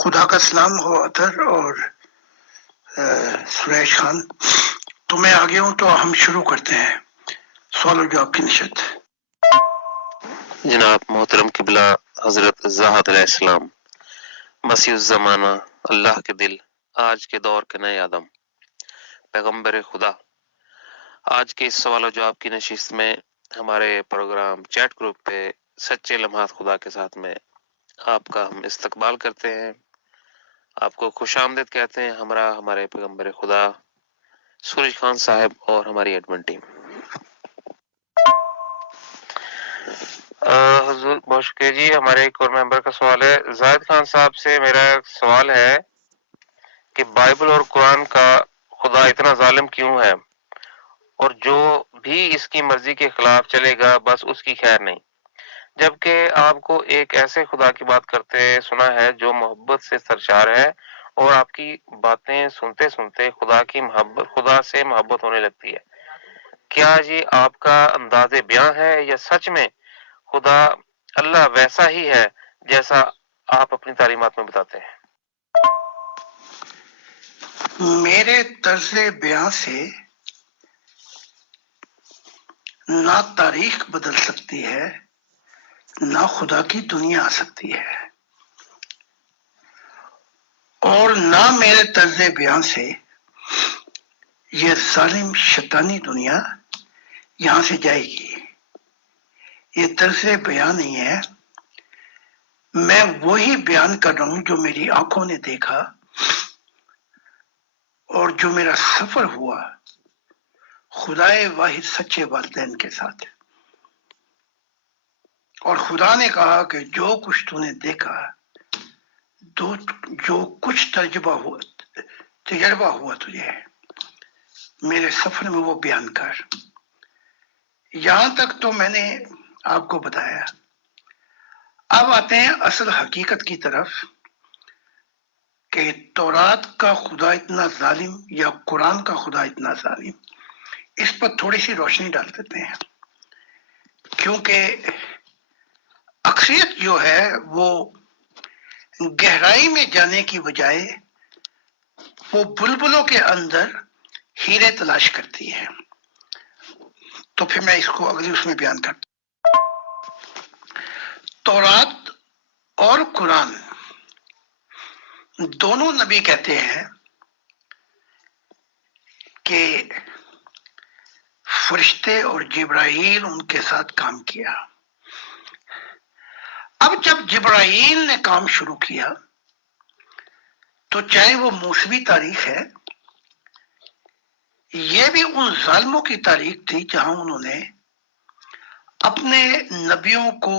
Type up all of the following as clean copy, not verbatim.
خدا کا سلام ہو اطہر اور سریش خان. تو میں آگے ہوں تو ہم شروع کرتے ہیں سوال و جواب کی نشست. جناب محترم قبلہ حضرت زاہد علیہ السلام، مسیح الزمانہ، اللہ کے دل، آج کے دور کے نئے آدم، پیغمبر خدا. آج کے اس سوال و جواب کی نشست میں ہمارے پروگرام چیٹ گروپ پہ سچے لمحات خدا کے ساتھ میں آپ کا ہم استقبال کرتے ہیں، آپ کو خوش آمدید کہتے ہیں، ہمارے پیغمبر خدا سورج خان صاحب اور ہماری ایڈمن ٹیم. حضور بہت شکریہ جی. ہمارے ایک اور ممبر کا سوال ہے. زاہد خان صاحب سے میرا سوال ہے کہ بائبل اور قرآن کا خدا اتنا ظالم کیوں ہے، اور جو بھی اس کی مرضی کے خلاف چلے گا بس اس کی خیر نہیں، جبکہ آپ کو ایک ایسے خدا کی بات کرتے سنا ہے جو محبت سے سرشار ہے، اور آپ کی باتیں سنتے سنتے خدا سے محبت ہونے لگتی ہے. کیا یہ آپ کا انداز بیان ہے یا سچ میں خدا اللہ ویسا ہی ہے جیسا آپ اپنی تعلیمات میں بتاتے ہیں؟ میرے طرز بیان سے نہ تاریخ بدل سکتی ہے نہ خدا کی دنیا آ سکتی ہے، اور نہ میرے طرز بیان سے یہ ظالم شیطانی دنیا یہاں سے جائے گی. یہ طرز بیان نہیں ہے، میں وہی بیان کر رہا ہوں جو میری آنکھوں نے دیکھا اور جو میرا سفر ہوا خدائے واحد سچے والدین کے ساتھ. اور خدا نے کہا کہ جو کچھ تو نے دیکھا، جو کچھ تجربہ ہوا تجھے میرے سفر میں وہ بیان کر. یہاں تک تو میں نے آپ کو بتایا. اب آتے ہیں اصل حقیقت کی طرف کہ تورات کا خدا اتنا ظالم یا قرآن کا خدا اتنا ظالم. اس پر تھوڑی سی روشنی ڈال دیتے ہیں، کیونکہ اکثریت جو ہے وہ گہرائی میں جانے کی بجائے وہ بلبلوں کے اندر ہیرے تلاش کرتی ہے. تو پھر میں اس کو اگلی اس میں بیان کرتا ہوں. تورات اور قرآن دونوں نبی کہتے ہیں کہ فرشتے اور جبرائیل ان کے ساتھ کام کیا. اب جب جبرائیل نے کام شروع کیا تو چاہے وہ موسمی تاریخ ہے، یہ بھی ان ظالموں کی تاریخ تھی جہاں انہوں نے اپنے نبیوں کو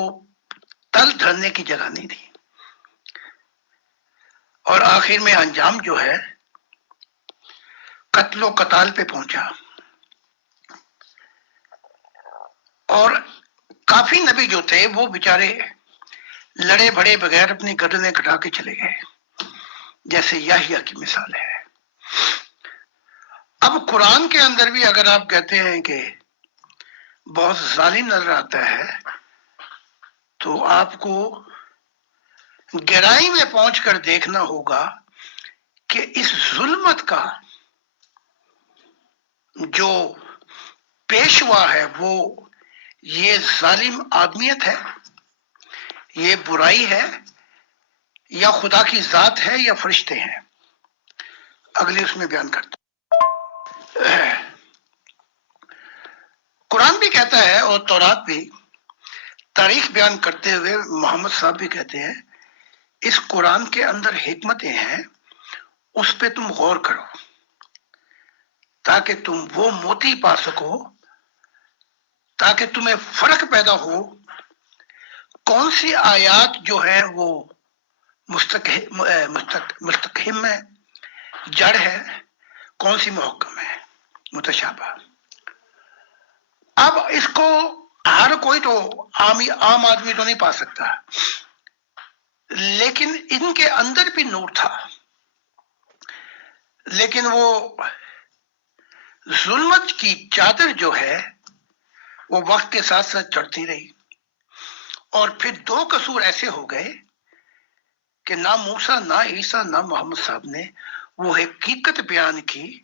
تل دھرنے کی جگہ نہیں دی، اور آخر میں انجام جو ہے قتل و قتال پہ پہنچا. اور کافی نبی جو تھے وہ بیچارے لڑے بھڑے بغیر اپنی گردنیں کٹا کے چلے گئے، جیسے یحییٰ کی مثال ہے. اب قرآن کے اندر بھی اگر آپ کہتے ہیں کہ بہت ظالم نظر آتا ہے تو آپ کو گہرائی میں پہنچ کر دیکھنا ہوگا کہ اس ظلمت کا جو پیشوا ہے وہ یہ ظالم آدمیت ہے، یہ برائی ہے، یا خدا کی ذات ہے، یا فرشتے ہیں. اگلی اس میں بیان کرتا ہوں. قرآن بھی کہتا ہے اور تورات بھی، تاریخ بیان کرتے ہوئے محمد صاحب بھی کہتے ہیں اس قرآن کے اندر حکمتیں ہیں، اس پہ تم غور کرو تاکہ تم وہ موتی پا سکو، تاکہ تمہیں فرق پیدا ہو کون سی آیات جو ہیں وہ مستقیم ہے، جڑ ہے، کون سی محکم ہے، متشابہ. اب اس کو ہر کوئی تو عام آدمی تو نہیں پا سکتا، لیکن ان کے اندر بھی نور تھا. لیکن وہ ظلمت کی چادر جو ہے وہ وقت کے ساتھ ساتھ چڑھتی رہی، اور پھر دو قصور ایسے ہو گئے کہ نہ موسیٰ نہ عیسیٰ نہ محمد صاحب نے وہ حقیقت بیان کی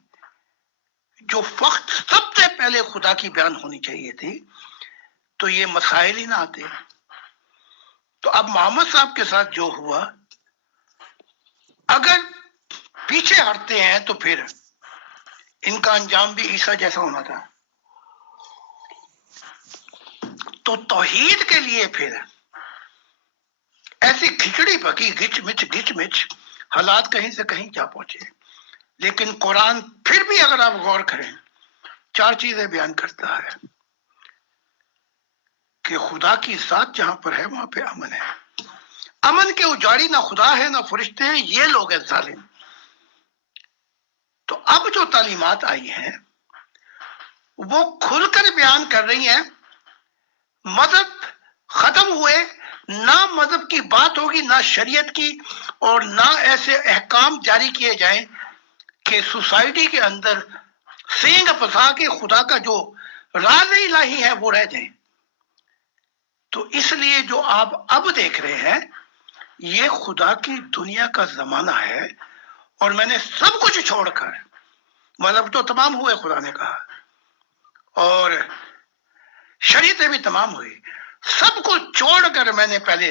جو وقت سب سے پہلے خدا کی بیان ہونی چاہیے تھی، تو یہ مسائل ہی نہ آتے۔ تو اب محمد صاحب کے ساتھ جو ہوا، اگر پیچھے ہٹتے ہیں تو پھر ان کا انجام بھی عیسیٰ جیسا ہونا تھا۔ تو توحید کے لیے پھر ایسی کھچڑی پکی، گچ مچ حالات کہیں سے کہیں جا پہنچے۔ لیکن قرآن پھر بھی اگر آپ غور کریں 4 چیزیں بیان کرتا ہے کہ خدا کی ذات جہاں پر ہے وہاں پہ امن ہے۔ امن کے اجاڑی نہ خدا ہے نہ فرشتے ہیں، یہ لوگ ہیں ظالم۔ تو اب جو تعلیمات آئی ہیں وہ کھل کر بیان کر رہی ہیں مذہب ختم ہوئے، نہ مذہب کی بات ہوگی نہ شریعت کی، اور نہ ایسے احکام جاری کیے جائیں کہ سوسائٹی کے اندر سینگ پھنسا کے خدا کا جو راز الہی ہے وہ رہ جائیں۔ تو اس لیے جو آپ اب دیکھ رہے ہیں یہ خدا کی دنیا کا زمانہ ہے، اور میں نے سب کچھ چھوڑ کر، مذہب تو تمام ہوئے خدا نے کہا، اور شریعتیں بھی تمام ہوئی، سب کو چھوڑ کر میں نے پہلے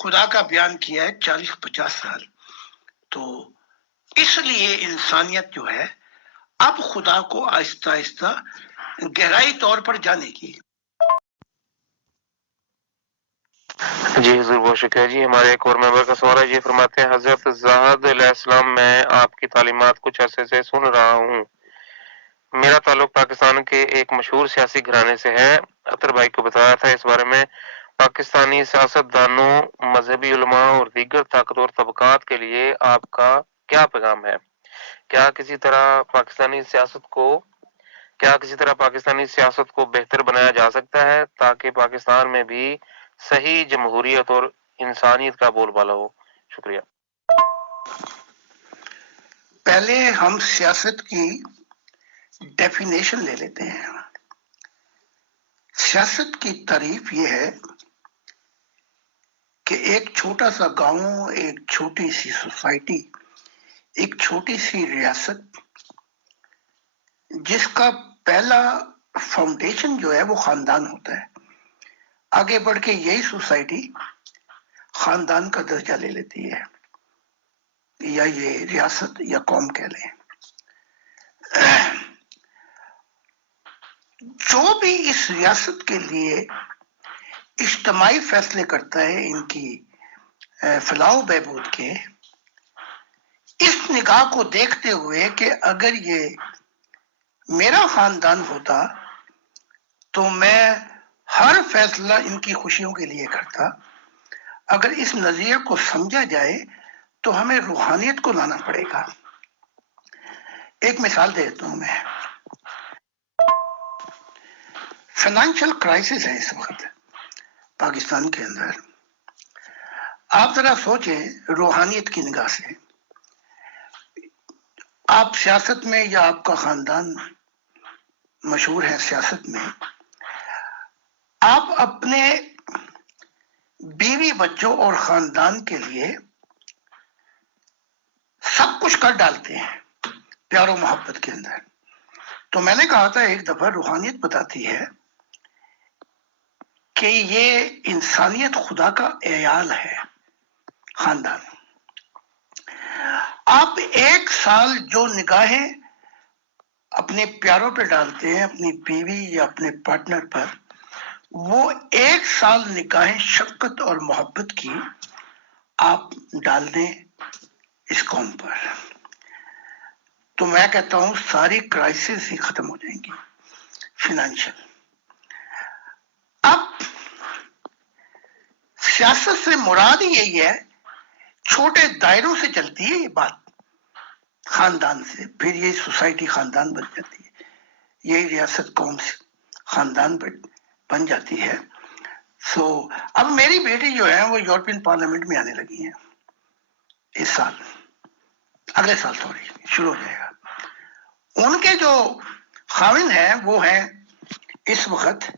خدا کا بیان کیا ہے 40-50 سال۔ تو اس لیے انسانیت جو ہے اب خدا کو آہستہ آہستہ گہرائی طور پر جانے کی۔ جی حضور بہت شکریہ جی۔ ہمارے ایک اور ممبر کا سوال ہے، یہ فرماتے ہیں حضرت زاہد علیہ السلام میں آپ کی تعلیمات کچھ عرصے سے سن رہا ہوں۔ میرا تعلق پاکستان کے ایک مشہور سیاسی گھرانے سے ہے۔ اطہر بھائی کو بتایا تھا اس بارے میں۔ پاکستانی سیاستدانوں، مذہبی علماء اور دیگر طاقتور طبقات کے لیے آپ کا کیا پیغام ہے؟ کیا کسی طرح پاکستانی سیاست کو بہتر بنایا جا سکتا ہے تاکہ پاکستان میں بھی صحیح جمہوریت اور انسانیت کا بول بالا ہو؟ شکریہ۔ پہلے ہم سیاست کی ڈیفینیشن لے لیتے ہیں۔ سیاست کی تعریف یہ ہے کہ ایک چھوٹا سا گاؤں، ایک چھوٹی سی سوسائٹی، ایک چھوٹی سی ریاست جس کا پہلا فاؤنڈیشن جو ہے وہ خاندان ہوتا ہے، آگے بڑھ کے یہی سوسائٹی خاندان کا درجہ لے لیتی ہے، یا یہ ریاست یا قوم کہہ لیں۔ جو بھی اس ریاست کے لیے اجتماعی فیصلے کرتا ہے ان کی فلاح و بہبود کے، اس نگاہ کو دیکھتے ہوئے کہ اگر یہ میرا خاندان ہوتا تو میں ہر فیصلہ ان کی خوشیوں کے لیے کرتا، اگر اس نظریے کو سمجھا جائے تو ہمیں روحانیت کو لانا پڑے گا۔ ایک مثال دیتا ہوں میں، فائنینشیل کرائسس ہے اس وقت پاکستان کے اندر۔ آپ ذرا سوچیں روحانیت کی نگاہ سے، آپ سیاست میں یا آپ کا خاندان مشہور ہے سیاست میں، آپ اپنے بیوی بچوں اور خاندان کے لیے سب کچھ کر ڈالتے ہیں پیار و محبت کے اندر۔ تو میں نے کہا تھا ایک دفعہ روحانیت بتاتی ہے کہ یہ انسانیت خدا کا عیال ہے، خاندان۔ آپ 1 سال جو نگاہیں اپنے پیاروں پہ ڈالتے ہیں، اپنی بیوی یا اپنے پارٹنر پر، وہ 1 سال نگاہیں شفقت اور محبت کی آپ ڈال دیں اس قوم پر، تو میں کہتا ہوں ساری کرائسس ہی ختم ہو جائیں گی فائنینشیل۔ اب سیاست سے مراد یہی ہے، چھوٹے دائروں سے چلتی ہے یہ بات، خاندان سے، پھر یہ سوسائٹی خاندان بن جاتی ہے، یہی ریاست قوم سے خاندان بن جاتی ہے۔ سو اب میری بیٹی جو ہے وہ یورپین پارلیمنٹ میں آنے لگی ہیں اس سال، اگلے سال شروع ہو جائے گا۔ ان کے جو خاوند ہیں وہ ہیں اس وقت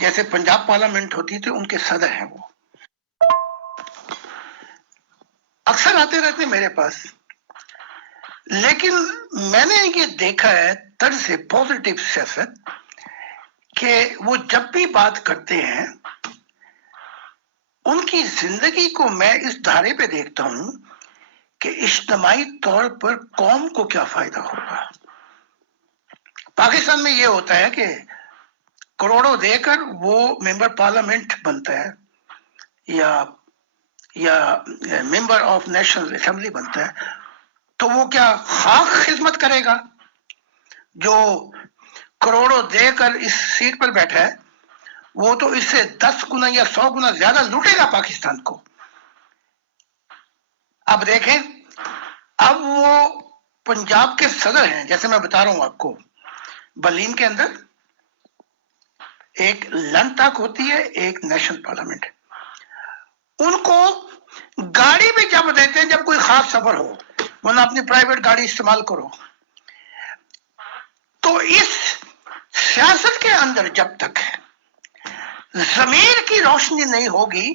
جیسے پنجاب پارلیمنٹ ہوتی تھی ان کے صدر ہیں وہ۔ اکثر آتے رہتے میرے پاس، لیکن میں نے یہ دیکھا ہے طرز پازیٹیو سیاست کہ وہ جب بھی بات کرتے ہیں ان کی زندگی کو میں اس دھارے پہ دیکھتا ہوں کہ اجتماعی طور پر قوم کو کیا فائدہ ہوگا۔ پاکستان میں یہ ہوتا ہے کہ کروڑوں دے کر وہ ممبر پارلیمنٹ بنتا ہے یا ممبر آف نیشنل اسمبلی بنتا ہے، تو وہ کیا خاص خدمت کرے گا؟ جو کروڑوں دے کر اس سیٹ پر بیٹھا ہے وہ تو اس سے 10 گنا یا 100 گنا زیادہ لوٹے گا پاکستان کو۔ اب دیکھیں، اب وہ پنجاب کے صدر ہیں، جیسے میں بتا رہا ہوں آپ کو، بلین کے اندر ایک لن تک ہوتی ہے، ایک نیشنل پارلیمنٹ، ان کو گاڑی بھی جب دیتے ہیں جب کوئی خاص سفر ہو، ورنہ اپنی پرائیویٹ گاڑی استعمال کرو۔ تو اس سیاست کے اندر جب تک ضمیر کی روشنی نہیں ہوگی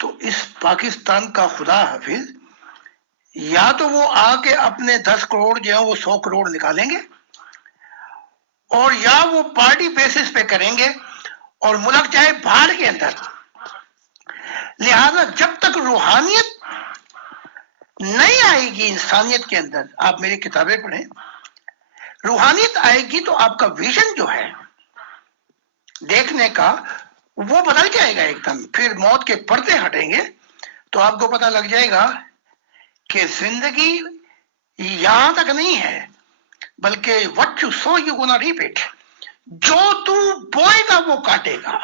تو اس پاکستان کا خدا حافظ یا تو وہ آ کے اپنے 10 کروڑ جو ہے وہ 100 کروڑ نکالیں گے، اور یا وہ پارٹی بیسس پہ کریں گے اور ملک جائے بھاڑ کے اندر۔ لہذا جب تک روحانیت نہیں آئے گی انسانیت کے اندر، آپ میری کتابیں پڑھیں، روحانیت آئے گی تو آپ کا ویژن جو ہے دیکھنے کا وہ بدل جائے گا ایک دم۔ پھر موت کے پردے ہٹیں گے تو آپ کو پتہ لگ جائے گا کہ زندگی یہاں تک نہیں ہے، بلکہ what you sow you gonna reap it، جو تو بوئے گا وہ کاٹے گا۔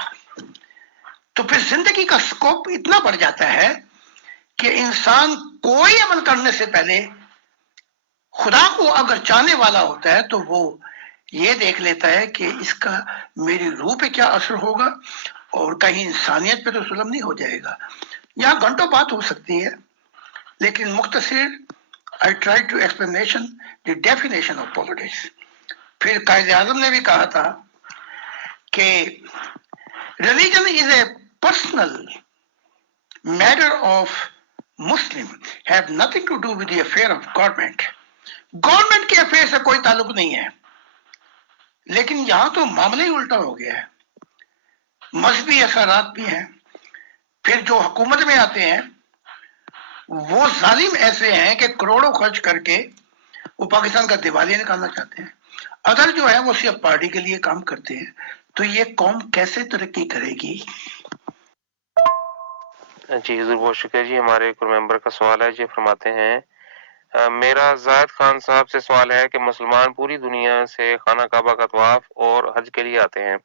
تو پھر زندگی کا سکوپ اتنا بڑھ جاتا ہے کہ انسان کوئی عمل کرنے سے پہلے خدا کو اگر چاہنے والا ہوتا ہے تو وہ یہ دیکھ لیتا ہے کہ اس کا میری روح پہ کیا اثر ہوگا، اور کہیں انسانیت پہ تو ظلم نہیں ہو جائے گا۔ یہاں گھنٹوں بات ہو سکتی ہے، لیکن مختصر I tried to explanation the definition of politics۔ پھر قائد اعظم نے بھی کہا تھا کہ religion is a personal matter of Muslim, have nothing to do with the affair of government۔ Government کے افیئر سے کوئی تعلق نہیں ہے، لیکن یہاں تو معاملہ ہی الٹا ہو گیا ہے، مذہبی اثرات بھی ہیں۔ پھر جو حکومت میں آتے ہیں وہ ظالم ایسے ہیں کہ کروڑوں خرچ کر کے وہ پاکستان کا دیوالیہ نکالنا چاہتے ہیں، ادر جو ہے وہ صرف پارٹی کے لیے کام کرتے ہیں۔ تو یہ قوم کیسے ترقی کرے گی؟ جی حضور بہت شکریہ جی۔ ہمارے ایک ممبر کا سوال ہے جی، فرماتے ہیں میرا زاہد خان صاحب سے سوال ہے کہ مسلمان پوری دنیا سے خانہ کعبہ کا طواف اور حج کے لیے آتے ہیں،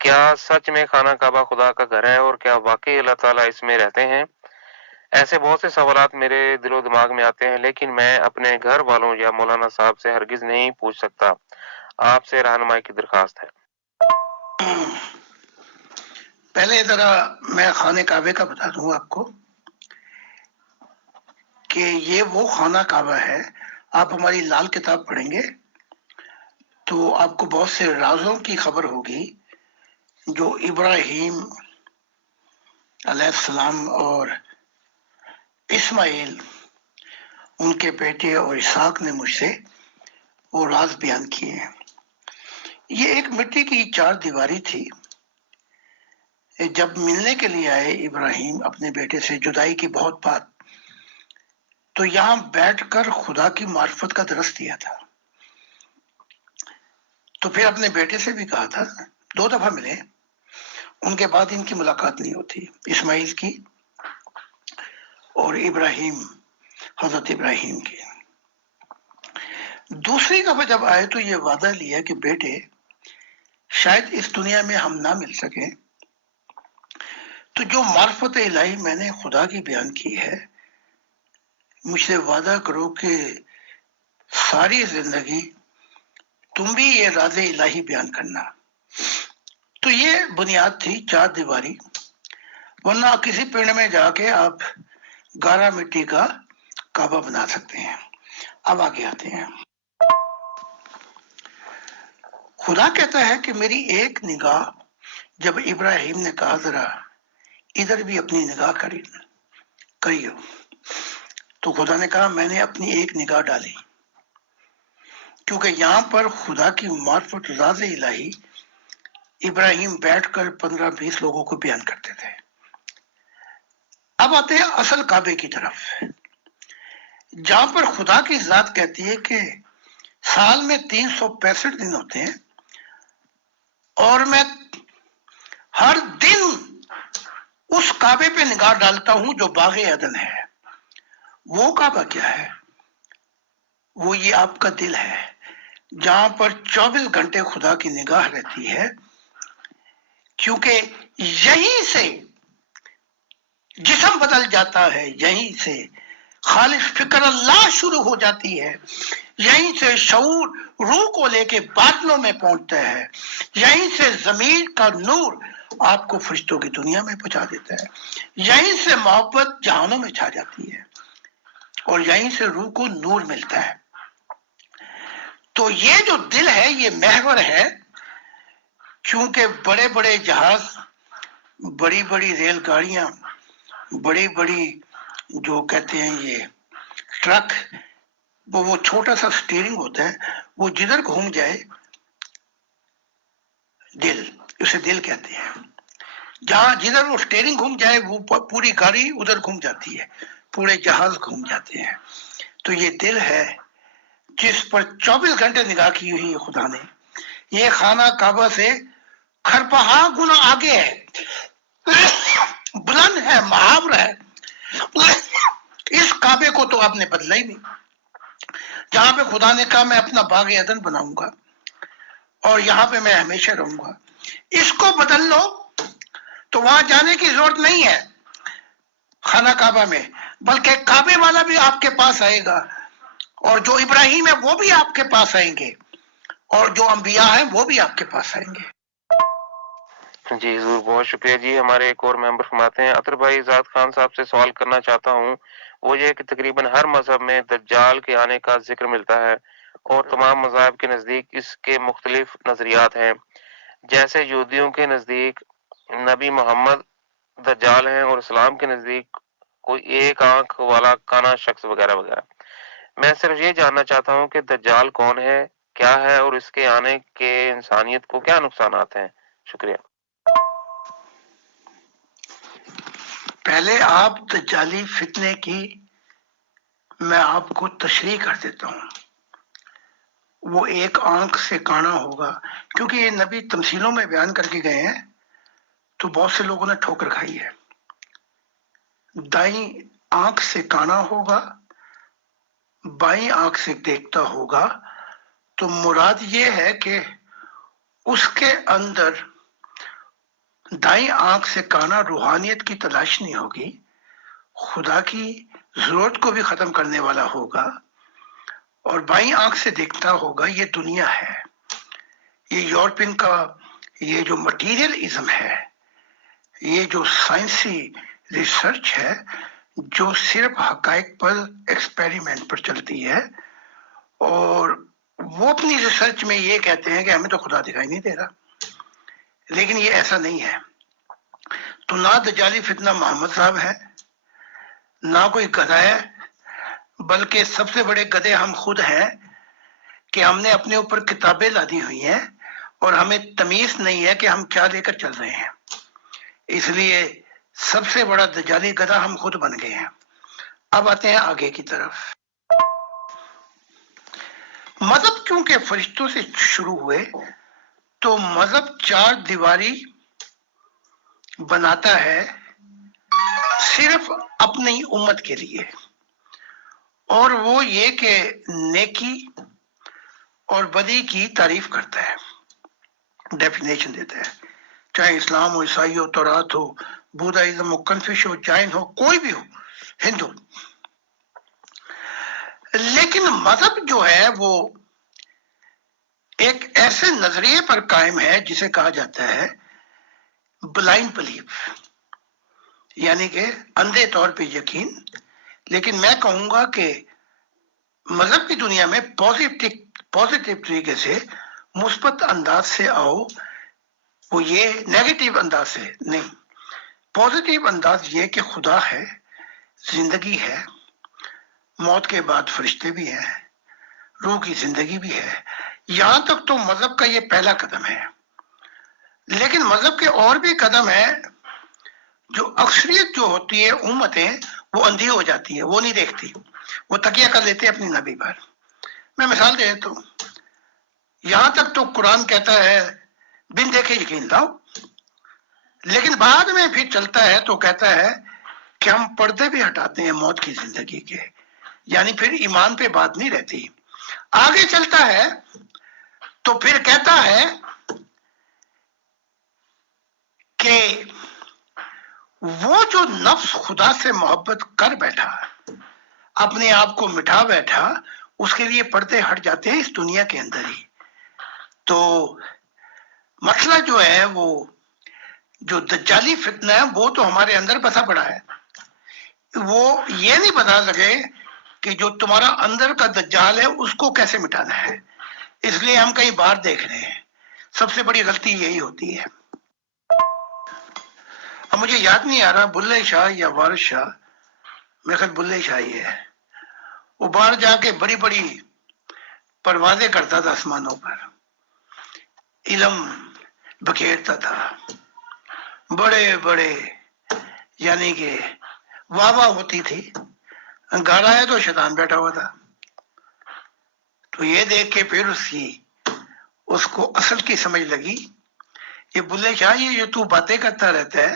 کیا سچ میں خانہ کعبہ خدا کا گھر ہے، اور کیا واقعی اللہ تعالیٰ اس میں رہتے ہیں؟ ایسے بہت سے سوالات میرے دل و دماغ میں آتے ہیں، لیکن میں اپنے گھر والوں یا مولانا صاحب سے ہرگز نہیں پوچھ سکتا۔ آپ سے رہنمائی کی درخواست ہے۔ پہلے ذرا میں خانہ کعبے کا بتا دوں آپ کو کہ یہ وہ خانہ کعبہ ہے، آپ ہماری لال کتاب پڑھیں گے تو آپ کو بہت سے رازوں کی خبر ہوگی جو ابراہیم علیہ السلام اور اسماعیل ان کے بیٹے اور اسحاق نے مجھ سے وہ راز بیان کیے ہیں۔ یہ ایک مٹی کی 4 دیواری تھی۔ جب ملنے کے لیے آئے ابراہیم اپنے بیٹے سے، جدائی کی بہت بات، تو یہاں بیٹھ کر خدا کی معرفت کا درس دیا تھا۔ تو پھر اپنے بیٹے سے بھی کہا تھا، 2 دفعہ ملے، ان کے بعد ان کی ملاقات نہیں ہوتی، اسماعیل کی اور حضرت ابراہیم کی۔ دوسری دفعہ جب آئے تو یہ وعدہ لیا کہ بیٹے شاید اس دنیا میں ہم نہ مل سکیں، تو جو معرفت الہی میں نے خدا کی بیان کی ہے، مجھ سے وعدہ کرو کہ ساری زندگی تم بھی یہ راز الہی بیان کرنا۔ تو یہ بنیاد تھی 4 دیواری، ورنہ کسی پنڈ میں جا کے آپ گارا مٹی کا کعبہ بنا سکتے ہیں۔ اب آگے آتے ہیں۔ خدا کہتا ہے کہ میری ایک نگاہ، جب ابراہیم نے کہا ذرا ادھر بھی اپنی نگاہ کری، کریو. تو خدا نے کہا میں نے اپنی ایک نگاہ ڈالی، کیونکہ یہاں پر خدا کی معرفت راز الہی ابراہیم بیٹھ کر 15-20 لوگوں کو بیان کرتے تھے. اب آتے ہیں اصل کعبے کی طرف، جہاں پر خدا کی ذات کہتی ہے کہ سال میں 365 دن ہوتے ہیں اور میں ہر دن اس کعبے پہ نگاہ ڈالتا ہوں جو باغ عدن ہے. وہ کعبہ کیا ہے؟ وہ یہ آپ کا دل ہے، جہاں پر 24 گھنٹے خدا کی نگاہ رہتی ہے، کیونکہ یہیں سے جسم بدل جاتا ہے، یہیں سے خالص فکر اللہ شروع ہو جاتی ہے، یہیں سے شعور روح کو لے کے بادلوں میں پہنچتا ہے، یہیں سے ضمیر کا نور آپ کو فرشتوں کی دنیا میں پہنچا دیتا ہے، یہیں سے محبت جہانوں میں چھا جاتی ہے اور یہیں سے روح کو نور ملتا ہے. تو یہ جو دل ہے یہ محور ہے، کیونکہ بڑے بڑے جہاز، بڑی بڑی ریل گاڑیاں، بڑی بڑی جو کہتے ہیں یہ ٹرک، وہ چھوٹا سا سٹیئرنگ ہوتا ہے، وہ جدھر گھوم جائے دل، اسے دل کہتے ہیں. جہاں جدھر وہ سٹیئرنگ گھوم جائے وہ پوری گاڑی ادھر گھوم جاتی ہے، پورے جہاز گھوم جاتے ہیں. تو یہ دل ہے جس پر 24 گھنٹے نگاہ کی ہوئی ہے خدا نے. یہ خانہ کعبہ سے کھرپہا گنا آگے ہے، بلند ہے، محاور ہے. اس کعبے کو تو آپ نے بدلا ہی نہیں، جہاں پہ خدا نے کہا میں اپنا باغ عدن بناؤں گا اور یہاں پہ میں ہمیشہ رہوں گا. اس کو بدل لو تو وہاں جانے کی ضرورت نہیں ہے خانہ کعبہ میں، بلکہ کعبے والا بھی آپ کے پاس آئے گا، اور جو ابراہیم ہے وہ بھی آپ کے پاس آئیں گے، اور جو انبیاء ہیں وہ بھی آپ کے پاس آئیں گے. جی حضور بہت شکریہ جی. ہمارے ایک اور ممبر فرماتے ہیں اطہر بھائی ذات خان صاحب سے سوال کرنا چاہتا ہوں، وہ یہ کہ تقریباً ہر مذہب میں دجال کے آنے کا ذکر ملتا ہے اور تمام مذاہب کے نزدیک اس کے مختلف نظریات ہیں. جیسے یہودیوں کے نزدیک نبی محمد دجال ہیں اور اسلام کے نزدیک کوئی ایک آنکھ والا کانا شخص وغیرہ وغیرہ. میں صرف یہ جاننا چاہتا ہوں کہ دجال کون ہے، کیا ہے، اور اس کے آنے کے انسانیت کو کیا نقصانات ہیں. شکریہ. پہلے آپ دجالی فتنے کی میں آپ کو تشریح کر دیتا ہوں. وہ ایک آنکھ سے کانا ہوگا، کیونکہ یہ نبی تمثیلوں میں بیان کر کے گئے ہیں تو بہت سے لوگوں نے ٹھوکر کھائی ہے. دائیں آنکھ سے کانا ہوگا، بائیں آنکھ سے دیکھتا ہوگا. تو مراد یہ ہے کہ اس کے اندر دائیں آنکھ سے کانا روحانیت کی تلاش نہیں ہوگی، خدا کی ضرورت کو بھی ختم کرنے والا ہوگا، اور بائیں آنکھ سے دیکھتا ہوگا. یہ دنیا ہے، یہ یورپین کا یہ جو مٹیریل ازم ہے، یہ جو سائنسی ریسرچ ہے جو صرف حقائق پر ایکسپیریمنٹ پر چلتی ہے، اور وہ اپنی ریسرچ میں یہ کہتے ہیں کہ ہمیں تو خدا دکھائی نہیں دے رہا، لیکن یہ ایسا نہیں ہے. تو نہ دجالی فتنہ محمد صاحب ہے، نہ کوئی گدھا ہے، بلکہ سب سے بڑے گدھے ہم خود ہیں کہ ہم نے اپنے اوپر کتابیں لادی ہوئی ہیں اور ہمیں تمیز نہیں ہے کہ ہم کیا لے کر چل رہے ہیں. اس لیے سب سے بڑا دجالی گدھا ہم خود بن گئے ہیں. اب آتے ہیں آگے کی طرف. مذہب کیونکہ فرشتوں سے شروع ہوئے تو مذہب 4 دیواری بناتا ہے صرف اپنی امت کے لیے، اور وہ یہ کہ نیکی اور بدی کی تعریف کرتا ہے، ڈیفینیشن دیتا ہے. چاہے اسلام ہو، عیسائی ہو، تورات ہو، بودھائزم ہو، کنفیوش ہو، جین ہو، کوئی بھی ہو، ہندو. لیکن مذہب جو ہے وہ ایک ایسے نظریے پر قائم ہے جسے کہا جاتا ہے بلائنڈ بلیف، یعنی کہ اندھے طور پہ یقین. لیکن میں کہوں گا کہ مذہب کی دنیا میں پازیٹیو طریقے سے، مثبت انداز سے آؤ. وہ یہ نیگیٹو انداز سے نہیں، پازیٹیو انداز یہ کہ خدا ہے، زندگی ہے، موت کے بعد فرشتے بھی ہیں، روح کی زندگی بھی ہے. یہاں تک تو مذہب کا یہ پہلا قدم ہے. لیکن مذہب کے اور بھی قدم ہیں. جو اکثریت جو ہوتی ہے امتیں، وہ اندھی ہو جاتی ہے، وہ نہیں دیکھتی، وہ تکیہ کر لیتے اپنی نبی پر. میں مثال دے دیتا ہوں. یہاں تک تو قرآن کہتا ہے بن دیکھے یقین لاؤ، لیکن بعد میں پھر چلتا ہے تو کہتا ہے کہ ہم پردے بھی ہٹاتے ہیں موت کی زندگی کے، یعنی پھر ایمان پہ بات نہیں رہتی. آگے چلتا ہے تو پھر کہتا ہے کہ وہ جو نفس خدا سے محبت کر بیٹھا، اپنے آپ کو مٹا بیٹھا، اس کے لیے پردے ہٹ جاتے ہیں اس دنیا کے اندر ہی. تو مسئلہ جو ہے وہ جو دجالی فتنہ ہے وہ تو ہمارے اندر بسا پڑا ہے. وہ یہ نہیں بتا سکے کہ جو تمہارا اندر کا دجال ہے اس کو کیسے مٹانا ہے، اس لیے ہم کہیں باہر دیکھ رہے ہیں. سب سے بڑی غلطی یہی ہوتی ہے. اب مجھے یاد نہیں آ رہا بلے شاہ یا وارث شاہ، میرے خیال بلے شاہ ہی ہے، وہ باہر جا کے بڑی بڑی پروازیں کرتا تھا آسمانوں پر، علم بکھیرتا تھا، بڑے بڑے، یعنی کہ واہ واہ ہوتی تھی. گھر آیا تو شیطان بیٹھا ہوا تھا. تو یہ دیکھ کے پھر اس کو اصل کی سمجھ لگی، یہ بلے شاہ یہ جو تو باتیں کرتا رہتا ہے،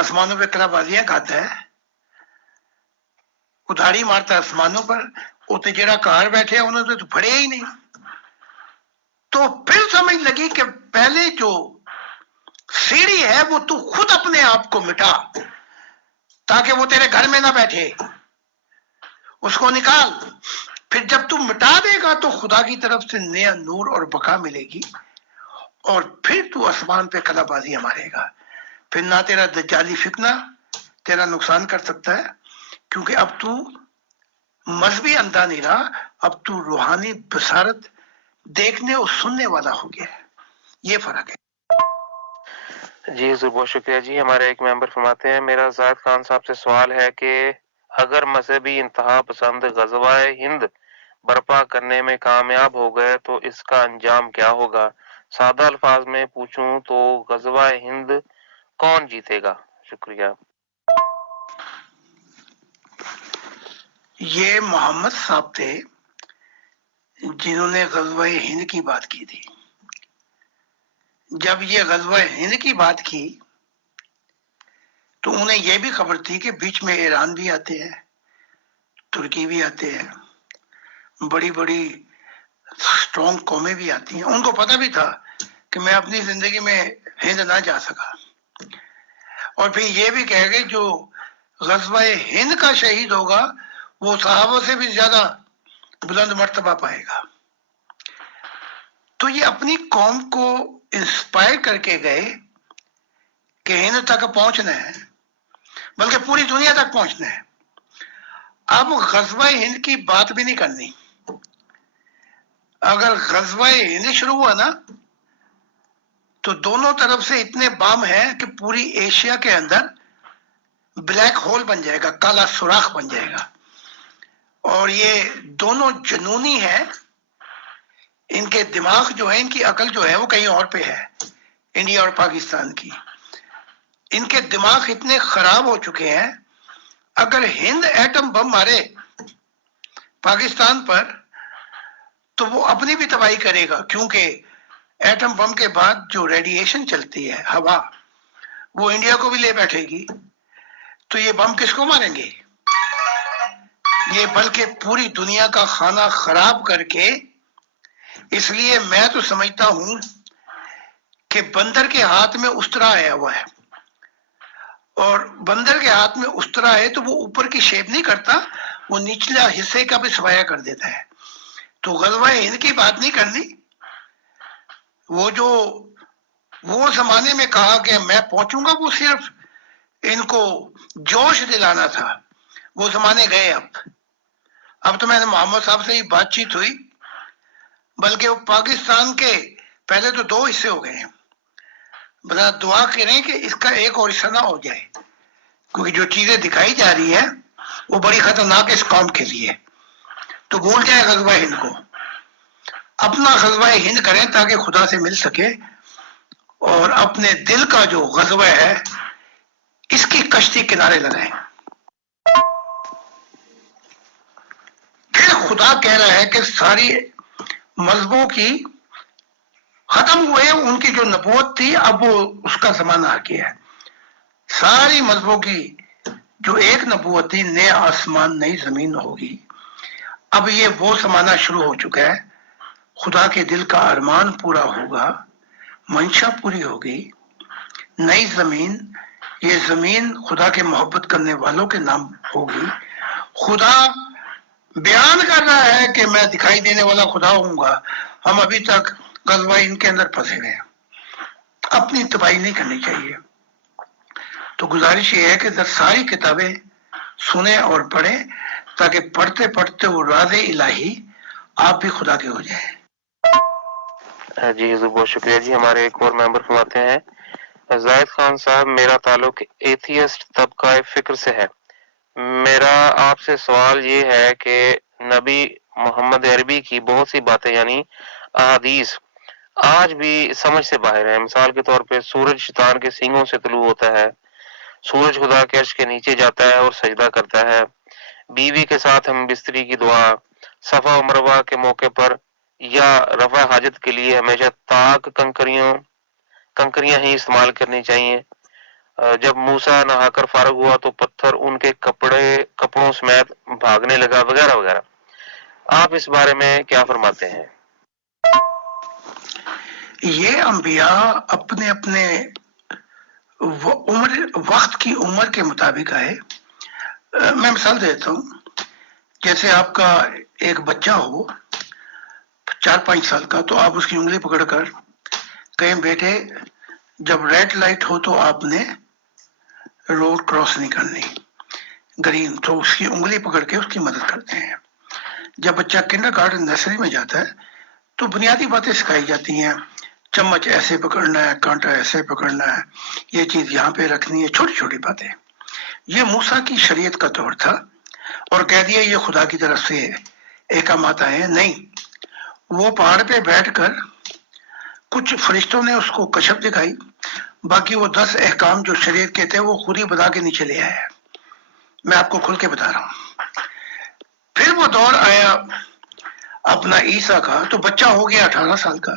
آسمانوں پہ کلا بازیاں کھاتا ہے، ادھاری مارتا آسمانوں پر، اتنے جڑا کار بیٹھے انہوں نے تو پڑے ہی نہیں. تو پھر سمجھ لگی کہ پہلے جو سیڑھی ہے وہ تو خود اپنے آپ کو مٹا تاکہ وہ تیرے گھر میں نہ بیٹھے، اس کو نکال. پھر جب تم مٹا دے گا تو خدا کی طرف سے نیا نور اور بقا ملے گی، اور پھر تو آسمان پہ کلا بازیاں مارے گا. پھر نہ تیرا دجالی فتنہ تیرا نقصان کر سکتا ہے، کیونکہ اب تو مذہبی اندھا نہیں رہا، اب تو روحانی بصارت دیکھنے اور سننے والا ہو گیا ہے. یہ فرق ہے. جی حضور بہت شکریہ. جی ہمارے ایک ممبر فرماتے ہیں میرا زاہد خان صاحب سے سوال ہے کہ اگر مذہبی انتہا پسند غزوہ ہند برپا کرنے میں کامیاب ہو گئے تو اس کا انجام کیا ہوگا؟ سادہ الفاظ میں پوچھوں تو غزوہ ہند کون جیتے گا؟ شکریہ. یہ محمد صاحب تھے جنہوں نے غزوہ ہند کی بات کی تھی. جب یہ غزوہ ہند کی بات کی تو انہیں یہ بھی خبر تھی کہ بیچ میں ایران بھی آتے ہیں، ترکی بھی آتے ہیں، بڑی بڑی اسٹرانگ قومیں بھی آتی ہیں. ان کو پتہ بھی تھا کہ میں اپنی زندگی میں ہند نہ جا سکا، اور پھر یہ بھی کہہ گئے جو غزوہ ہند کا شہید ہوگا وہ صحابہ سے بھی زیادہ بلند مرتبہ پائے گا. تو یہ اپنی قوم کو انسپائر کر کے گئے کہ ہند تک پہنچنا ہے، بلکہ پوری دنیا تک پہنچنا ہے. اب غزوہ ہند کی بات بھی نہیں کرنی. اگر غزوہ ہند شروع ہوا نا تو دونوں طرف سے اتنے بام ہیں کہ پوری ایشیا کے اندر بلیک ہول بن جائے گا، کالا سوراخ بن جائے گا. اور یہ دونوں جنونی ہیں، ان کے دماغ جو ہے، ان کی عقل جو ہے وہ کہیں اور پہ ہے، انڈیا اور پاکستان کی. ان کے دماغ اتنے خراب ہو چکے ہیں، اگر ہند ایٹم بم مارے پاکستان پر تو وہ اپنی بھی تباہی کرے گا، کیونکہ ایٹم بم کے بعد جو ریڈیشن چلتی ہے ہوا، وہ انڈیا کو بھی لے بیٹھے گی. تو یہ بم کس کو ماریں گے؟ یہ بلکہ پوری دنیا کا کھانا خراب کر کے. اس لیے میں تو سمجھتا ہوں کہ بندر کے ہاتھ میں استرا آیا ہوا ہے، اور بندر کے ہاتھ میں استرا ہے تو وہ اوپر کی شیپ نہیں کرتا، وہ نچلا حصے کا بھی سفایا کر دیتا ہے. تو غزوہ ہند کی بات نہیں کرنی. وہ جو وہ زمانے میں کہا کہ میں پہنچوں گا، وہ صرف ان کو جوش دلانا تھا. وہ زمانے گئے. اب تو میں نے محمد صاحب سے ہی بات چیت ہوئی، بلکہ وہ پاکستان کے پہلے تو 2 حصے ہو گئے ہیں. بس دعا کریں کہ اس کا ایک اور حصہ نہ ہو جائے، کیونکہ جو چیزیں دکھائی جا رہی ہیں وہ بڑی خطرناک اس قوم کے لیے. تو بھول جائے غزوہ ہند کو، اپنا غزوہ ہند کریں تاکہ خدا سے مل سکے، اور اپنے دل کا جو غزوہ ہے اس کی کشتی کنارے لگائیں. پھر خدا کہہ رہا ہے کہ ساری مذہبوں کی ختم ہوئے، ان کی جو نبوت تھی اب وہ اس کا زمانہ آ گیا ہے. ساری مذہبوں کی جو ایک نبوت تھی، نئے آسمان نئی زمین ہوگی، اب یہ وہ زمانہ شروع ہو چکا ہے. خدا کے دل کا ارمان پورا ہوگا، منشا پوری ہوگی. نئی زمین، یہ زمین خدا کے محبت کرنے والوں کے نام ہوگی. خدا بیان کر رہا ہے کہ میں دکھائی دینے والا خدا ہوں گا. ہم ابھی تک غزوہ ان کے اندر پھنسے گئے، اپنی تباہی نہیں کرنی چاہیے. تو گزارش یہ ہے کہ ساری کتابیں سنیں اور پڑھیں تاکہ پڑھتے پڑھتے وہ راز الہی آپ بھی خدا کے ہو جائیں. جی حضور بہت شکریہ جی. ہمارے ایک اور ممبر فرماتے ہیں، زاہد خان صاحب میرا تعلق ایتھیسٹ طبقہ فکر سے ہے. میرا آپ سے سوال یہ ہے کہ نبی محمد عربی کی بہت سی باتیں یعنی احادیث آج بھی سمجھ سے باہر ہیں. مثال کے طور پہ سورج شیطان کے سینگوں سے طلوع ہوتا ہے، سورج خدا کے عرش کے نیچے جاتا ہے اور سجدہ کرتا ہے، بیوی کے ساتھ ہم بستری کی دعا، صفا و مروہ کے موقع پر یا رفع حاجت کے لیے ہمیشہ تاک کنکریاں ہی استعمال کرنی چاہیے. جب موسیٰ نہا کر فارغ ہوا تو پتھر ان کے کپڑوں سمیت بھاگنے لگا وغیرہ وغیرہ. آپ اس بارے میں کیا فرماتے ہیں؟ یہ انبیاء اپنے اپنے وقت کی عمر کے مطابق آئے. میں مثال دیتا ہوں، جیسے آپ کا ایک بچہ ہو 4-5 سال کا، تو آپ اس کی انگلی پکڑ کر کہیں بیٹے جب ریڈ لائٹ ہو تو آپ نے روڈ کراس نہیں کرنی، گرین، تو اس کی انگلی پکڑ کے اس کی مدد کرتے ہیں. جب بچہ کنڈر گارڈن نرسری میں جاتا ہے تو بنیادی باتیں سکھائی جاتی ہیں، چمچ ایسے پکڑنا ہے، کانٹا ایسے پکڑنا ہے، یہ چیز یہاں پہ رکھنی ہے، چھوٹی چھوٹی باتیں. یہ موسیٰ کی شریعت کا دور تھا اور کہہ دیا یہ خدا کی طرف سے احکامات آئے ہیں. نہیں، وہ پہاڑ پہ بیٹھ کر کچھ فرشتوں نے اس کو کشف دکھائی، باقی وہ 10 احکام جو شریعت کے تھے وہ خود ہی بتا کے نیچے لے آیا. میں آپ کو کھل کے بتا رہا ہوں. پھر وہ دور آیا اپنا عیسیٰ کا، تو بچہ ہو گیا 18 سال کا.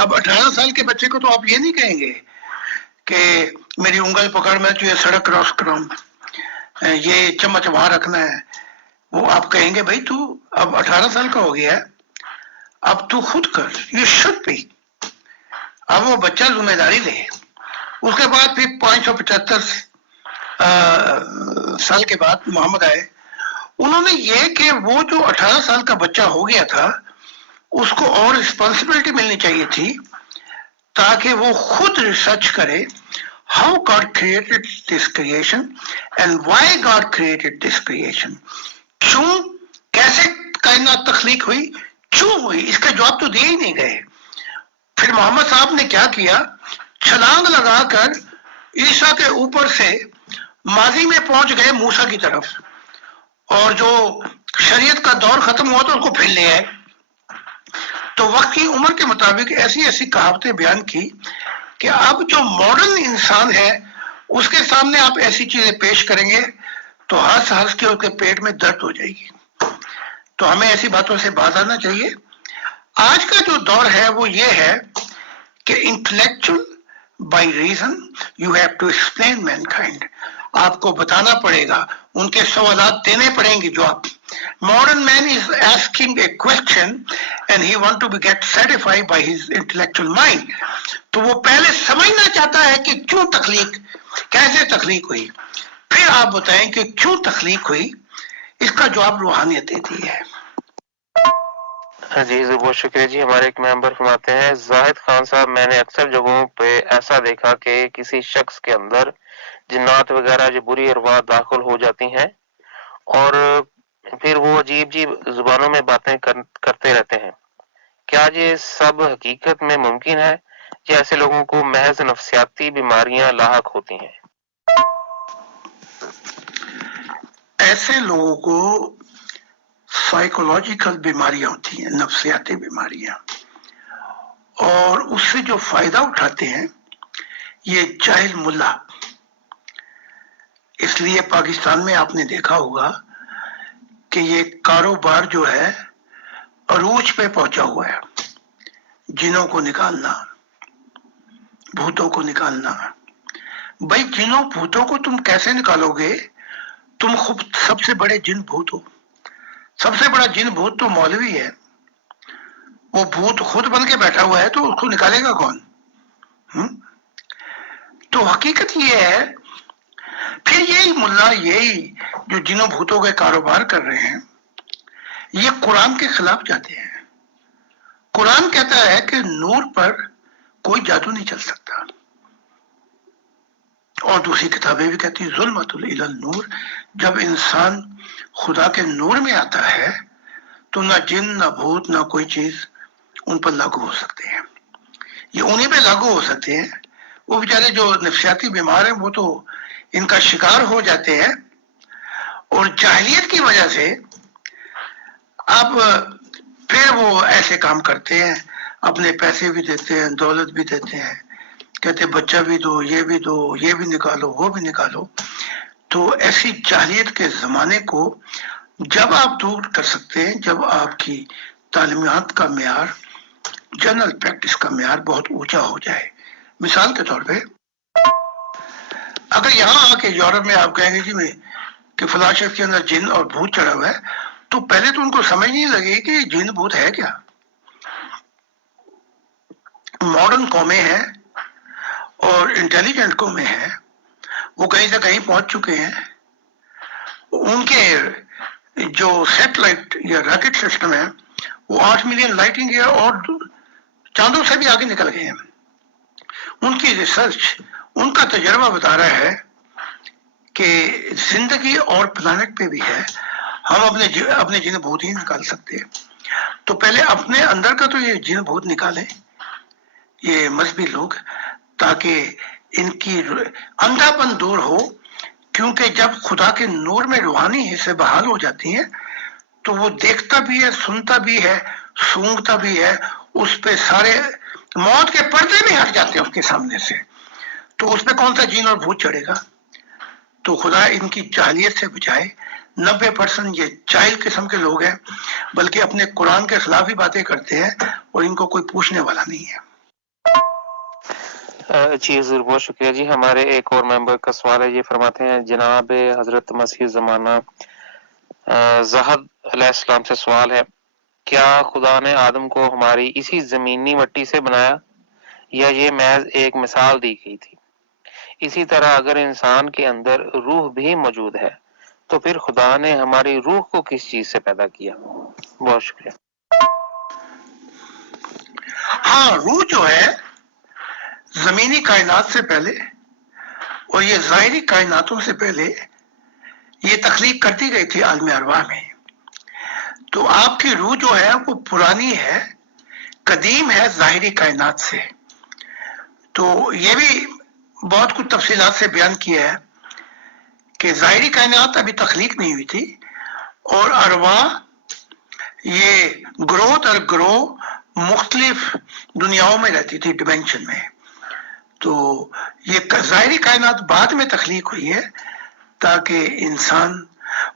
اب 18 سال کے بچے کو تو آپ یہ نہیں کہیں گے کہ میری انگل پکڑ میں تو یہ سڑک کراس کراؤں، یہ چمچ وہاں رکھنا ہے. وہ آپ کہیں گے بھائی تو اب 18 سال کا ہو گیا ہے، اب تو خود کر، یہ شک بھی. اب وہ بچہ ذمہ داری لے. اس کے بعد پھر 575 سال کے بعد محمد آئے. انہوں نے یہ کہ وہ جو 18 سال کا بچہ ہو گیا تھا اس کو اور رسپانسبلٹی ملنی چاہیے تھی تاکہ وہ خود ریسرچ کرے how God created this creation and why God created this creation. کیوں، کیسے کائنات تخلیق ہوئی، کیوں ہوئی، اس کے جواب تو دیے ہی نہیں گئے. پھر محمد صاحب نے کیا کیا، چھلانگ لگا کر عیسیٰ کے اوپر سے ماضی میں پہنچ گئے موسیٰ کی طرف، اور جو شریعت کا دور ختم ہوا تو اس کو پھر لے آئے. تو وقت کی عمر کے مطابق ایسی ایسی کہاوتیں بیان کی کہ اب جو ماڈرن انسان ہے اس کے سامنے آپ ایسی چیزیں پیش کریں گے تو ہنس ہنس کے اس کے پیٹ میں درد ہو جائے گی. تو ہمیں ایسی باتوں سے باز آنا چاہیے. آج کا جو دور ہے وہ یہ ہے کہ intellectual by reason you have to explain mankind. آپ کو بتانا پڑے گا، ان کے سوالات دینے پڑیں گے جواب. Modern man is asking a question and he want to be get satisfied by his intellectual mind. تو وہ پہلے سمجھنا چاہتا ہے کہ کیوں تخلیق، کیسے تخلیق ہوئی، پھر آپ بتائیں کہ کیوں تخلیق ہوئی. اس کا جواب روحانیت دیتی ہے. جی بہت شکریہ جی. ہمارے ایک ممبر فرماتے ہیں، زاہد خان صاحب میں نے اکثر جگہوں پہ ایسا دیکھا کہ کسی شخص کے اندر جنات وغیرہ جو بری ارواح داخل ہو جاتی ہیں اور پھر وہ عجیب عجیب زبانوں میں باتیں کرتے رہتے ہیں. کیا یہ سب حقیقت میں ممکن ہے یا ایسے لوگوں کو محض نفسیاتی بیماریاں لاحق ہوتی ہیں؟ ایسے لوگوں کو سائیکولوجیکل بیماریاں ہوتی ہیں، نفسیاتی بیماریاں، اور اس سے جو فائدہ اٹھاتے ہیں یہ جاہل ملا. اس لیے پاکستان میں آپ نے دیکھا ہوگا کہ یہ کاروبار جو ہے عروج پہ پہنچا ہوا ہے. جنوں کو نکالنا، بھوتوں کو نکالنا. بھائی جنوں بھوتوں کو تم کیسے نکالو گے؟ تم خود سب سے بڑے جن بھوت ہو. سب سے بڑا جن بھوت تو مولوی ہے. وہ بھوت خود بن کے بیٹھا ہوا ہے تو اس کو نکالے گا کون؟ تو حقیقت یہ ہے. پھر یہی ملا، یہی جو جنوں بھوتوں کے کاروبار کر رہے ہیں، یہ قرآن کے خلاف جاتے ہیں. قرآن کہتا ہے کہ نور پر کوئی جادو نہیں چل سکتا، اور دوسری کتابیں بھی کہتی ہیں ظلمت الی النور. جب انسان خدا کے نور میں آتا ہے تو نہ جن، نہ بھوت، نہ کوئی چیز ان پر لاگو ہو سکتے ہیں. یہ انہیں پہ لاگو ہو سکتے ہیں. وہ بیچارے جو نفسیاتی بیمار ہیں وہ تو ان کا شکار ہو جاتے ہیں، اور جاہلیت کی وجہ سے اب پھر وہ ایسے کام کرتے ہیں، اپنے پیسے بھی دیتے ہیں، دولت بھی دیتے ہیں، کہتے ہیں بچہ بھی دو، یہ بھی دو، یہ بھی نکالو، وہ بھی نکالو. تو ایسی جاہلیت کے زمانے کو جب آپ دور کر سکتے ہیں، جب آپ کی تعلیمات کا معیار، جنرل پریکٹس کا معیار بہت اونچا ہو جائے. مثال کے طور پہ اگر یہاں آ کے یورپ میں آپ کہیں گے جی میں کہ فلاں شخص کے اندر جن اور بھوت چڑھا ہوا ہے، تو پہلے تو ان کو سمجھ نہیں لگے کہ جن بھوت ہے کیا. ماڈرن قومیں ہیں اور انٹیلیجنٹ قومیں ہیں، وہ کہیں سے کہیں پہنچ چکے ہیں. ان کے جو سیٹلائٹ یا راکٹ سسٹم ہے وہ 8 ملین لائٹنگ ایئر اور چاندوں سے بھی آگے نکل گئے ہیں. ان کی ریسرچ، ان کا تجربہ بتا رہا ہے کہ زندگی اور پلانٹ پہ بھی ہے. ہم اپنے جن بھوت ہی نکال سکتے ہیں. تو پہلے اپنے اندر کا تو یہ جن بھوت نکالیں یہ مذہبی لوگ، تاکہ ان کی اندھا پن دور ہو. کیونکہ جب خدا کے نور میں روحانی حصے بحال ہو جاتی ہیں تو وہ دیکھتا بھی ہے، سنتا بھی ہے، سونگتا بھی ہے. اس پہ سارے موت کے پردے بھی ہٹ جاتے ہیں اس کے سامنے سے. تو اس پہ کون سا جن اور بھوت چڑھے گا؟ تو خدا ان کی جاہلیت سے بچائے. 90% یہ جاہل قسم کے لوگ ہیں، بلکہ اپنے قرآن کے خلاف ہی باتیں کرتے ہیں اور ان کو کوئی پوچھنے والا نہیں ہے. جی حضور بہت شکریہ جی. ہمارے ایک اور ممبر کا سوال ہے، یہ فرماتے ہیں جناب حضرت مسیح زمانہ زہد علیہ السلام سے سوال ہے، کیا خدا نے آدم کو ہماری اسی زمینی مٹی سے بنایا یا یہ محض ایک مثال دی گئی تھی؟ اسی طرح اگر انسان کے اندر روح بھی موجود ہے تو پھر خدا نے ہماری روح کو کس چیز سے پیدا کیا؟ بہت شکریہ. ہاں، روح جو ہے زمینی کائنات سے پہلے اور یہ ظاہری کائناتوں سے پہلے یہ تخلیق کرتی گئی تھی عالم ارواح میں. تو آپ کی روح جو ہے وہ پرانی ہے، قدیم ہے ظاہری کائنات سے. تو یہ بھی بہت کچھ تفصیلات سے بیان کیا ہے کہ ظاہری کائنات ابھی تخلیق نہیں ہوئی تھی، اور ارواح یہ گروتھ اور گروہ مختلف دنیاؤں میں رہتی تھی، ڈیمینشن میں. تو یہ ظاہری کائنات بعد میں تخلیق ہوئی ہے تاکہ انسان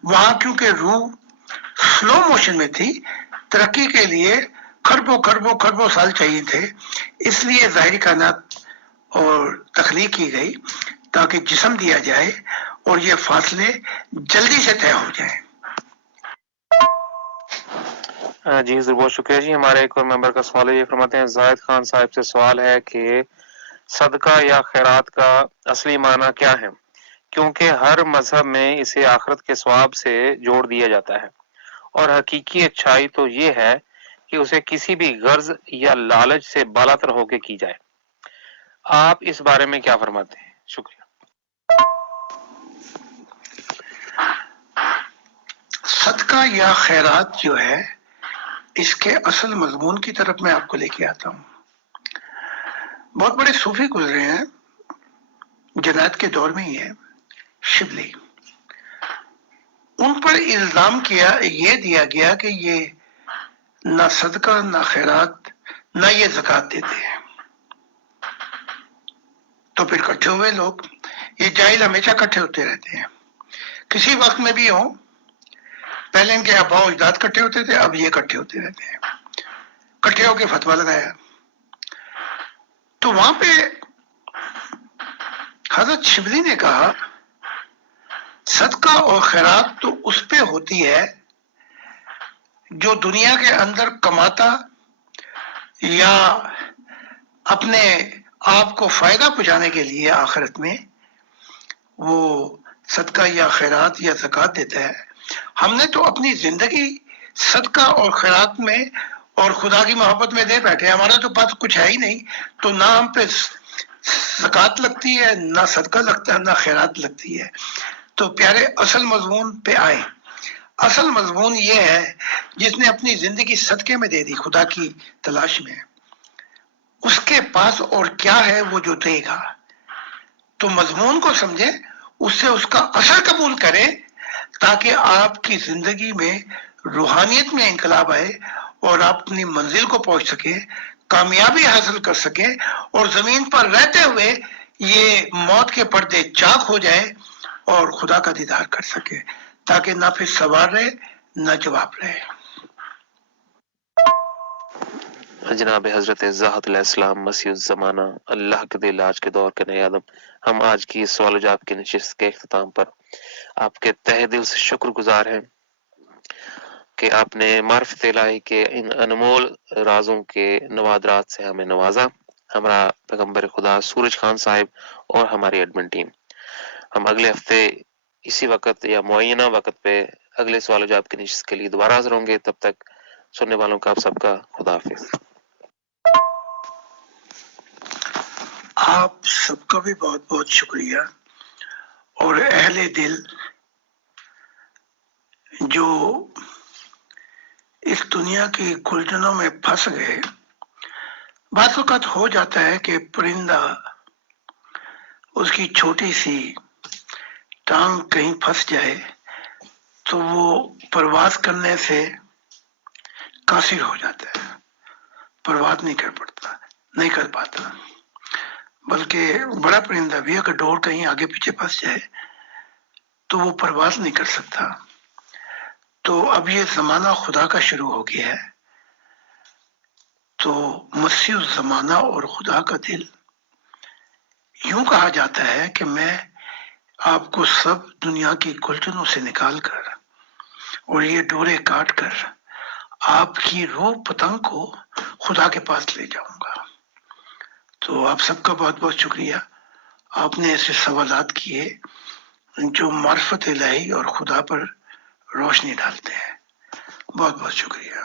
وہاں، کیونکہ روح سلو موشن میں تھی، ترقی کے لیے خربوں سال چاہیے تھے، اس لیے ظاہری کائنات اور تخلیق کی گئی تاکہ جسم دیا جائے اور یہ فاصلے جلدی سے طے ہو جائیں. جی حضور بہت شکریہ جی. ہمارے ایک اور ممبر کا سوال ہے، یہ فرماتے ہیں زاہد خان صاحب سے سوال ہے کہ صدقہ یا خیرات کا اصلی معنی کیا ہے؟ کیونکہ ہر مذہب میں اسے آخرت کے ثواب سے جوڑ دیا جاتا ہے، اور حقیقی اچھائی تو یہ ہے کہ اسے کسی بھی غرض یا لالچ سے بالاتر ہو کے کی جائے. آپ اس بارے میں کیا فرماتے ہیں؟ شکریہ. صدقہ یا خیرات جو ہے، اس کے اصل مضمون کی طرف میں آپ کو لے کے آتا ہوں. بہت بڑے صوفی گزرے ہیں، جنید کے دور میں ہی ہے، شبلی. ان پر الزام یہ دیا گیا کہ یہ نہ صدقہ نہ خیرات نہ یہ زکوٰۃ دیتے ہیں. تو پھر اکٹھے ہوئے لوگ. یہ جاہل ہمیشہ اکٹھے ہوتے رہتے ہیں، کسی وقت میں بھی ہوں. پہلے ان کے آباء و اجداد اکٹھے ہوتے تھے، اب یہ اکٹھے ہوتے رہتے ہیں. اکٹھے ہو کے فتویٰ لگایا. تو وہاں پہ حضرت شبلی نے کہا صدقہ اور خیرات تو اس پہ ہوتی ہے جو دنیا کے اندر کماتا یا اپنے آپ کو فائدہ پہنچانے کے لیے آخرت میں وہ صدقہ یا خیرات یا زکوٰۃ دیتا ہے. ہم نے تو اپنی زندگی صدقہ اور خیرات میں اور خدا کی محبت میں دے بیٹھے. ہمارا تو پاس کچھ ہے ہی نہیں، تو نہ ہم پہ زکوٰۃ لگتی ہے، نہ صدقہ لگتا ہے، نہ خیرات لگتی ہے. تو پیارے اصل مضمون پہ آئے. اصل مضمون یہ ہے جس نے اپنی زندگی صدقے میں دے دی خدا کی تلاش میں، اس کے پاس اور کیا ہے وہ جو دے گا. تو مضمون کو سمجھے، اس سے اس کا اثر قبول کرے تاکہ آپ کی زندگی میں روحانیت میں انقلاب آئے اور آپ اپنی منزل کو پہنچ سکے، کامیابی حاصل کر سکے اور زمین پر رہتے ہوئے یہ موت کے پردے چاک ہو جائے اور خدا کا دیدار کر سکے، تاکہ نہ پھر سوال رہے نہ جواب رہے. جناب حضرت زاہد علیہ السلام مسیح الزمانہ اللہ کے دل آج کے دور کے نئے آدم، ہم آج کی سوال و جواب کی نشست کے اختتام پر آپ کے تہ دل سے شکر گزار ہیں کہ آپ نے معرفت الہی کے ان انمول رازوں کے نوادرات سے ہمیں نوازا. ہمارا پیغمبر خدا سورج خان صاحب اور ہماری ایڈمن ٹیم، ہم اگلے ہفتے اسی وقت یا معینہ وقت پہ اگلے سوال و جواب کی نشست کے لیے دوبارہ حاضر ہوں گے. تب تک سننے والوں کا آپ سب کا خدا حافظ. آپ سب کا بھی بہت بہت شکریہ. اور اہل دل جو اس دنیا کی گلجنوں میں پھنس گئے، بعض اوقات ہو جاتا ہے کہ پرندہ اس کی چھوٹی سی ٹانگ کہیں پھنس جائے تو وہ پرواز کرنے سے قاصر ہو جاتا ہے، پرواز نہیں کر پاتا. بلکہ بڑا پرندہ بھی اگر ڈور کہیں آگے پیچھے پھنس جائے تو وہ پرواز نہیں کر سکتا. تو اب یہ زمانہ خدا کا شروع ہو گیا ہے، تو مسیح الزمانہ اور خدا کا دل، یوں کہا جاتا ہے کہ میں آپ کو سب دنیا کی گلجنوں سے نکال کر اور یہ ڈورے کاٹ کر آپ کی روح پتنگ کو خدا کے پاس لے جاؤں گا. تو آپ سب کا بہت بہت شکریہ. آپ نے ایسے سوالات کیے جو معرفت الہی اور خدا پر روشنی ڈالتے ہیں. بہت بہت شکریہ.